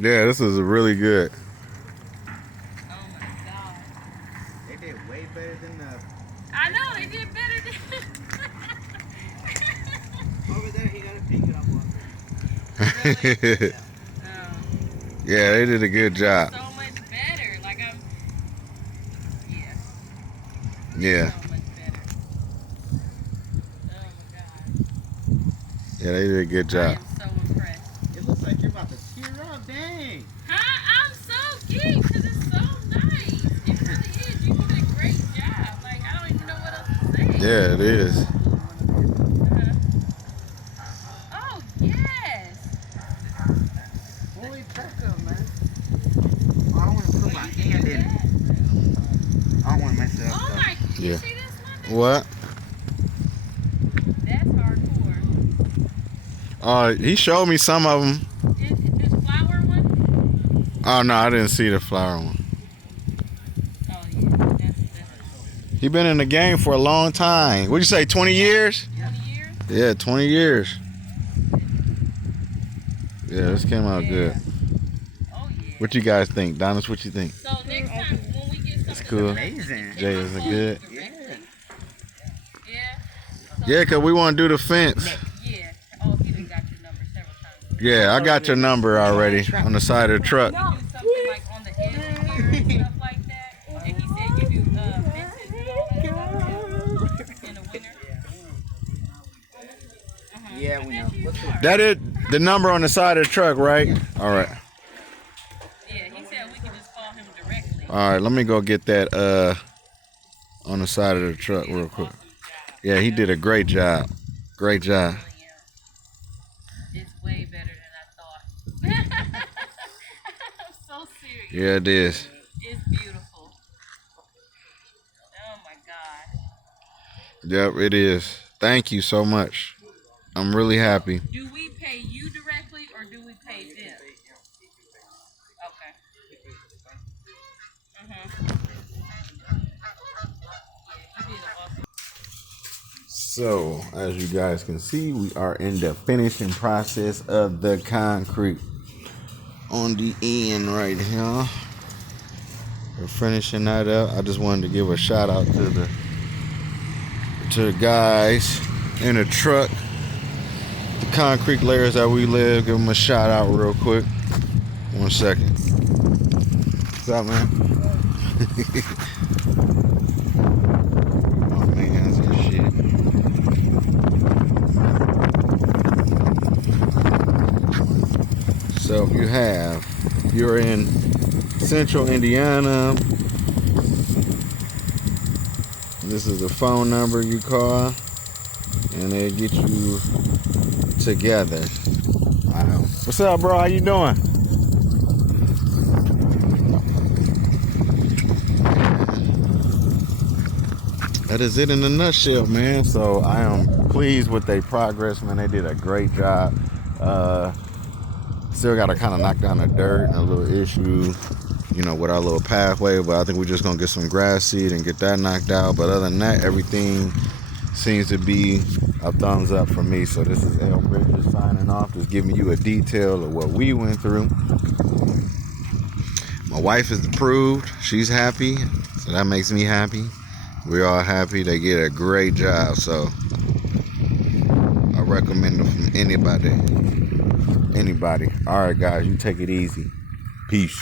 Yeah, this is really good. Oh my God. They did way better than the... I know, they did better than... Over there, he got a pink up on Really? Yeah, they did a good job. So much better. Like yeah. Yeah. So much better. Oh my God. Yeah, they did a good I job. am so impressed. It looks like you're about to tear up, dang. Huh? I'm so geeked because it's so nice. It really is. You did a great job. Like, I don't even know what else to say. Yeah, it is. Oh, yes. Holy pecker, man. I don't want to put my hand in it. I don't want to mess it up. Oh my, you Yeah. see this one? What? That's hardcore. He showed me some of them. This flower one? Oh no, I didn't see the flower one. Oh yeah, that's He been in the game for a long time. What'd you say, 20 years? 20 years? Yeah, 20 years. Yeah, this came out good. Oh yeah. What you guys think? Donis, what you think? So next time when we get something It's cool. Amazing. Jay, is it good? Yeah. Yeah, because we want to do the fence. Yeah. Oh, he done got your number several times. Yeah, I got your number already on the side of the truck. You do something like on the edge here and stuff like that. And he said you do fences and all that stuff in the winter. Yeah, we know. That is the number on the side of the truck, right? All right. Yeah, he said we can just call him directly. All right, let me go get that on the side of the truck real quick. Yeah, he did a great job. Great job. It's way better than I thought. I'm so serious. Yeah, it is. It's beautiful. Oh my God. Yep, it is. Thank you so much. I'm really happy. Do we pay you directly or do we pay them? Okay. So, as you guys can see, we are in the finishing process of the concrete. On the end right here. We're finishing that up. I just wanted to give a shout out to the guys in the truck. The concrete layers that we live. Give them a shout out real quick. 1 second. What's up, man? Oh man, that's good shit. So if you're in Central Indiana, this is the phone number you call, and they get you together. What's up, bro? How you doing? That is it in a nutshell, man. So I am pleased with their progress, man. They did a great job. Still got to kind of knock down the dirt and a little issue, you know, with our little pathway. But I think we're just going to get some grass seed and get that knocked out. But other than that, everything seems to be a thumbs up for me. So this is L. Bridges signing off, just giving you a detail of what we went through. My wife is approved. She's happy. So that makes me happy. We're all happy. They did a great job. So I recommend them from anybody. All right, guys, you take it easy. Peace.